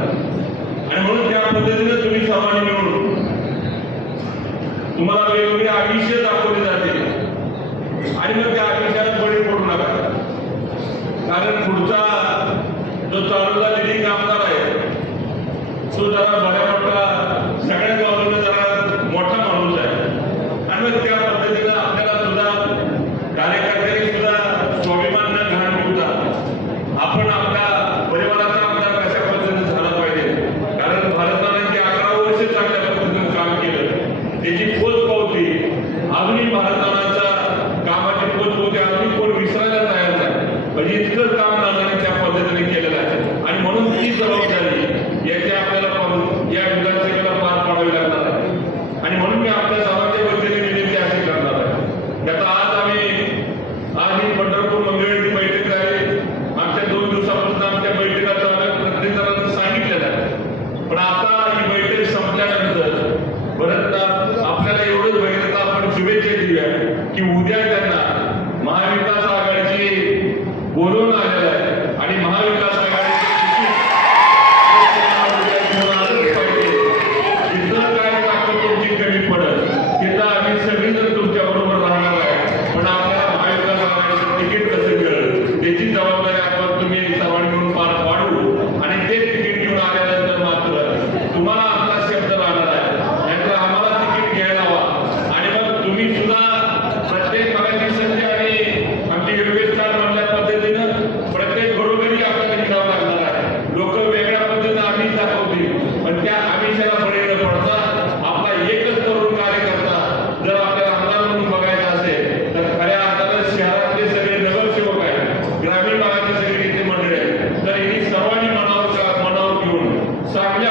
आणि म्हणून त्या पद्धतीने तुम्ही सर्वांनी मिळून तुम्हाला वेगवेगळे आयुष्य दाखवले जातील आणि मग त्या आयुष्याला बळी पडू नका. कारण पुढचा जो चालूला लिडिंग आमदार आहे तो जरा बऱ्या मोठा सगळ्या गावाला जरा मोठा माणूस आहे आणि मग त्या पद्धतीनं आपल्याला सुद्धा कार्यकर्त्यांनी सुद्धा स्वाभिमान न घाण ठेवता आपण आपल्या परिवाराचा आमदार कशा पद्धतीने झाला पाहिजे. कारण भारताने 11 वर्ष चांगल्या पद्धतीने काम केलं, त्याची पोचपावती अजूनही भारताचा कामाची पोचपावती अजूनही कोण विसरायला तयार नाही. म्हणजे इतकं काम दादाने त्या पद्धतीने केलेलं आहे आणि म्हणून ती जबाबदारी याची आपल्याला या विधानसभेला पार पाडावी लागणार आहे. आणि म्हणून मी आपल्या सर्वांच्या वतीने विनंती अशी करणार आहे. आता आज ही पंढरपूर मंगळवेढी बैठक झाली. आमच्या 2 दिवसापासून आमच्या बैठका चालू प्रत्येक जणांना सांगितलेलं आहे. पण आता ही बैठक संपल्यानंतर परत आपल्याला एवढंच बघितलं तर आपण शुभेच्छा देऊया की उद्या त्यांना महाविकास आघाडीची बोलवून आलेलं आहे आणि महाविकास आघाडीची जिथं काय ताकद तुमची कमी पडत तिथं आम्ही सगळीजण तुमच्या बरोबर राहणार आहे. पण आपल्याला महाविकास आघाडीचं तिकीट कसं मिळेल त्याची जबाबदारी आपण तुम्ही सर्वांनी मिळून पार पाडू आणि ते तिकीट घेऊन आल्यानंतर मात्र तुम्हाला आपला शब्द राहणार आहे. नाहीतर आम्हाला तिकीट घ्यायला हवा आणि मग तुम्ही सुद्धा प्रत्येक भागाची संधी आणि आमची योगेश स्टार म्हणल्या पद्धतीनं प्रत्येक घरोघरी आपल्याला हिंडावं लागणार आहे. लोक वेगळ्या पद्धतीनं आमिष दाखवतील पण त्या आमिषाला बळी न पडता आपला एकच तरुण कार्यकर्ता जर आपल्याला आमदार म्हणून बघायचा असेल तर खऱ्या अर्थानं शहरातले सगळे नगरसेवक आहेत, ग्रामीण भागातले सगळे नेते मंडळी आहेत, तर यांनी सर्वांनी मनावर घेऊन चांगल्या